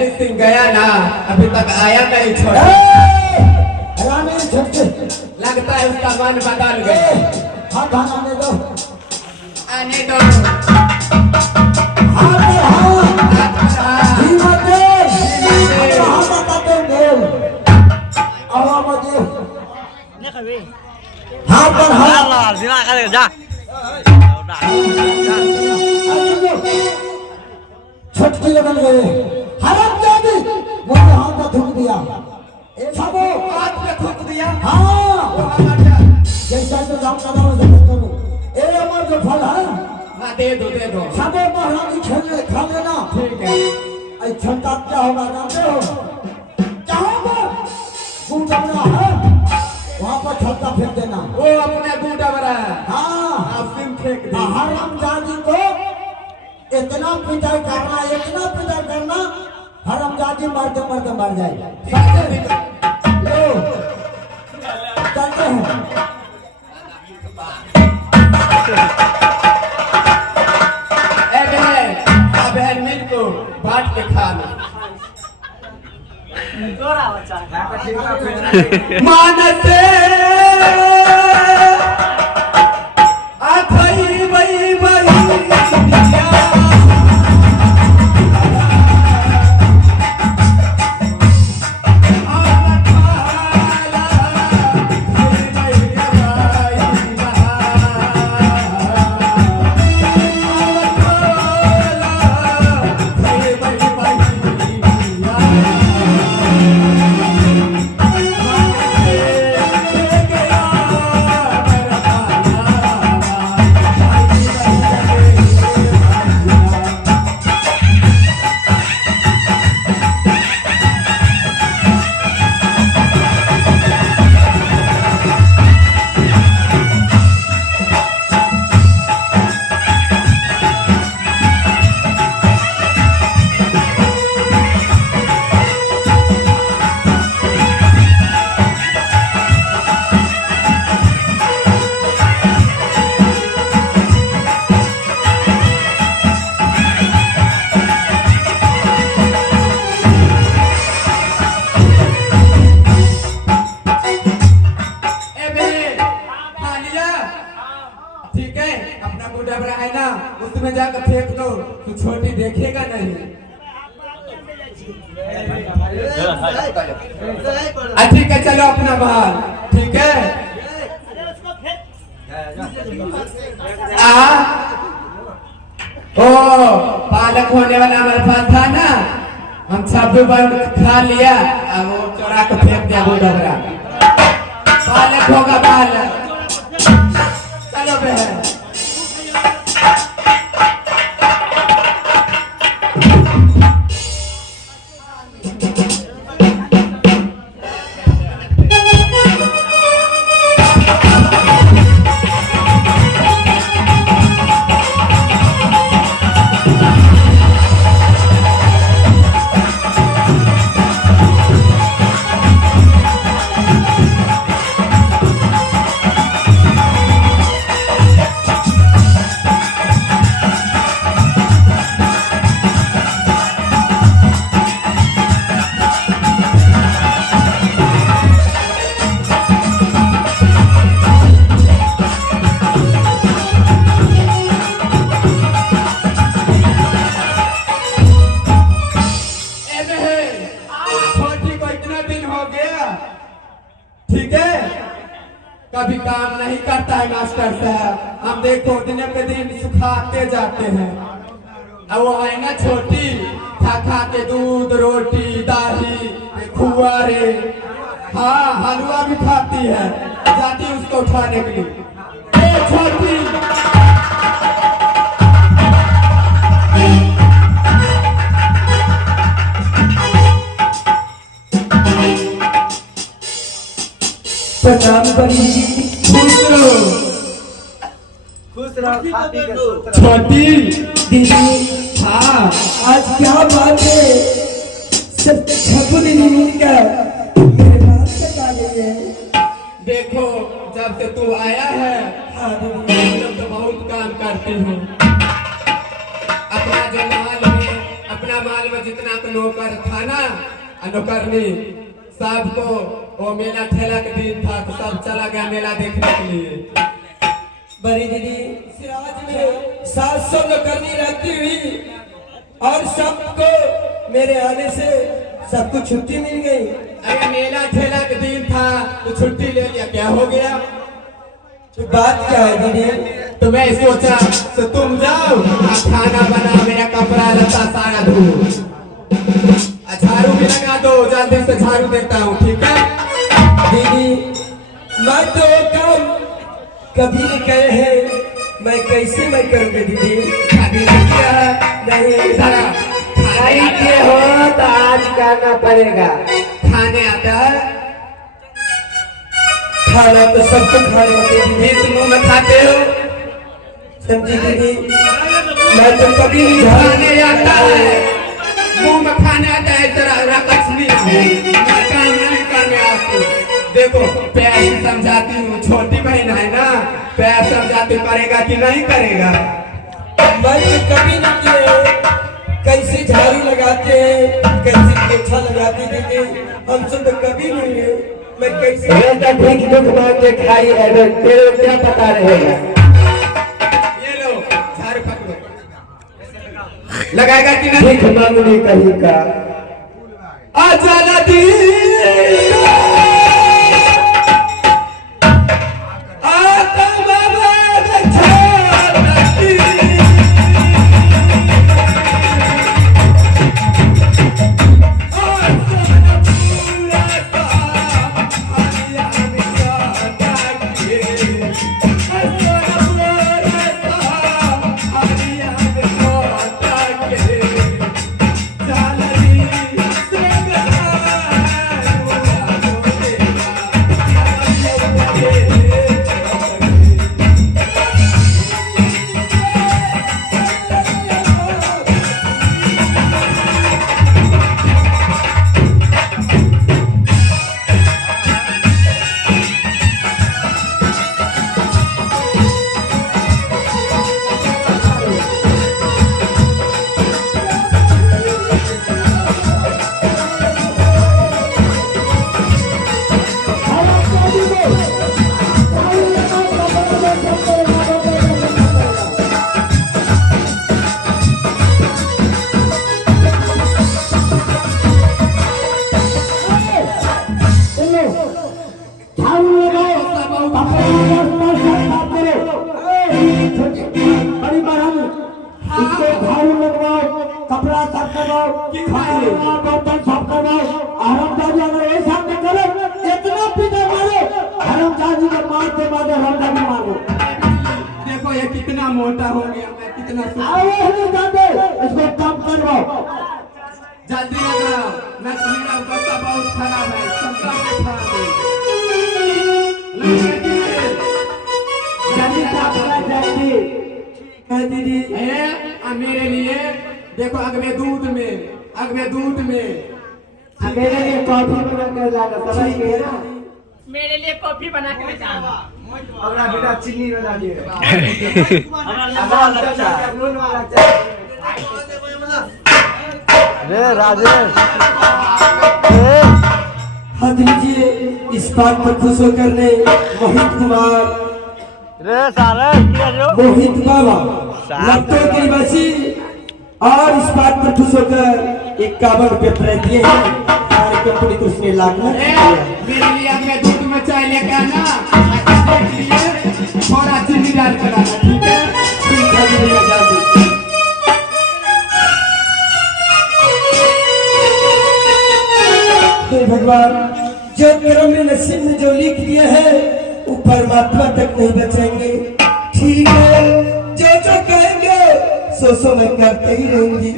जयश्री सिंह गया ना, अभी तक आया नहीं छोड़। लगता है उसका मन बदल गया। हाँ आने दो, आने दो। छटकी लगन गए हरामजादी, मुझे हाथ में थूक दिया। सबो हाथ में थूक दिया। हाँ जैसा तो राम कदम से करो। ए अमर जो फल है हाँ दे दो दे दो। सबो महारानी खेलने खा लेना। ठीक है। ऐ छंटा क्या होगा जानते हो? जहाँ पर बूढ़ा है वहाँ पर छंटा फेंक देना। वो अपने बूढ़ा बड़ा है। हाँ आप सिम फेंक दे। हरामजादी को इतना पिटाई करना, इतना पिटाई करना, हरामजादी मरते मरते मर जाए। लो चलते हैं। अब एडमिट को बांट के खाना। मानसे आखई बई बई उसमें जाकर फेंक दो तो छोटी देखेगा नहीं। ठीक है चलो अपना बाहर। ठीक है ओ पालक होने वाला हमारे पास था ना, हम सब खा लिया। अब वो चोरा के फेंक दिया बूढ़ा। पालक होगा पालक। चलो बहन। ठीक है कभी काम नहीं करता है मास्टर साहब। हम देखो दिन पे दिन सुखाते जाते हैं। अब वो है ना छोटी, खा खा के दूध रोटी दही खुआ रे। हाँ हलवा भी खाती है, जाती उसको उठाने के लिए। ए छोटी प्रणाम करी। खुश रहो छोटी दीदी। हाँ आज क्या बात है? सब छपू दीदी मिलकर मेरे बात से डाले हैं। देखो जब से तू आया है तो बहुत काम करती हूँ। अपना जो माल है अपना माल में जितना तो नौकर था ना नौकरनी सबको वो मेला ठेला के दिन था तो सब चला गया मेला देखने के लिए। बड़ी दीदी सिराज में 700 नौकरनी रहती हुई और सबको मेरे आने से सबको छुट्टी मिल गई। अरे मेला ठेला के दिन था तो छुट्टी ले लिया, क्या हो गया? तो बात क्या है दीदी? तो मैं सोचा तो तुम जाओ खाना बना, मेरा कपड़ा लता सारा धो, झाड़ू भी लगा दो, जल्दी से झाड़ू देता हूँ, ठीक है? दीदी मैं तो काम कभी नहीं करे हैं, मैं कैसे मैं करूँगी दीदी? अभी क्या नहीं इधर नहीं किए हो तो आज करना पड़ेगा। खाने आता है, खाना तो सबको खाने होते दीदी। इस मुंह में खाते हो, समझी दीदी? मैं तो कभी नहीं खाने आता है, मुंह में खाने आता है, तेरा रकस नहीं मैं काम नहीं करने आपको। देखो प्यार से समझाती हूँ, छोटी बहन है ना, प्यार समझाती, करेगा कि नहीं करेगा? मैं तो कभी नहीं किए, कैसे झाड़ू लगाते हैं, कैसे पोछा लगाते दीदी, हमसे तो कभी नहीं है। मैं कैसे ठीक दुख मान के खाई है, तेरे क्या पता रहेगा? ये लो झाड़ू पकड़ो, लगाएगा कि नहीं? भीख मांगनी कहीं का आजा दी कपड़ा साफ करवाओ, बर्तन साफ करवाओ। हरामजादी अगर ये साफ नहीं करे, इतना पीटे मारो, हरामजादी को मारते मारते हरामजादी मारो। देखो ये कितना मोटा हो गया, मैं कितना नहीं जाते, इसको कम करवाओ। जल्दी लगाओ, मैं मेरा बच्चा बहुत खराब है, सबका देखा जल्दी साफ करा जल्दी। कह दीदी मेरे लिए देखो अगले दूध में मेरे लिए कॉफी बना कर लाना, समझ गए ना? मेरे लिए कॉफी बना के जाना। हमारा बेटा चीनी बना दिए। रे राजेश, हाँ दीजिए, इस बात पर खुश होकर ने मोहित कुमार, रे सारे मोहित बाबा लट्टो की बसी और इस बात पर खुश होकर 51 रुपये प्रति दिए हैं। कंपनी को उसने लाख में मेरे लिए अपने दूध में चाय लेकर आना, देख लिए थोड़ा चीनी डाल कर आना, ठीक है? हे भगवान, जो कर्म में नसीब में जो लिख दिए हैं वो परमात्मा तक नहीं बचेंगे। ठीक है, जो जो कहेंगे सो मैं करते ही रहूंगी।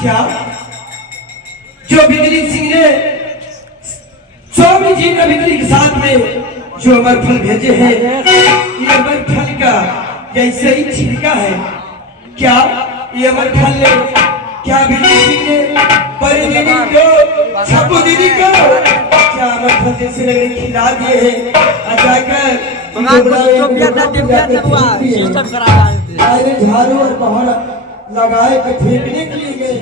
क्या जो बिजली सिंह ने स्वामी जी ने बिजली के साथ में जो अमर फल भेजे हैं, ये अमर फल का जैसे ही छिलका है, क्या ये अमर फल ने क्या बिजली सिंह ने परी दीदी को, छपू दीदी को क्या अमर फल जैसे लगने खिला दिए हैं? जाकर झाड़ू और पहाड़ लगाए के फेंकने के लिए गए।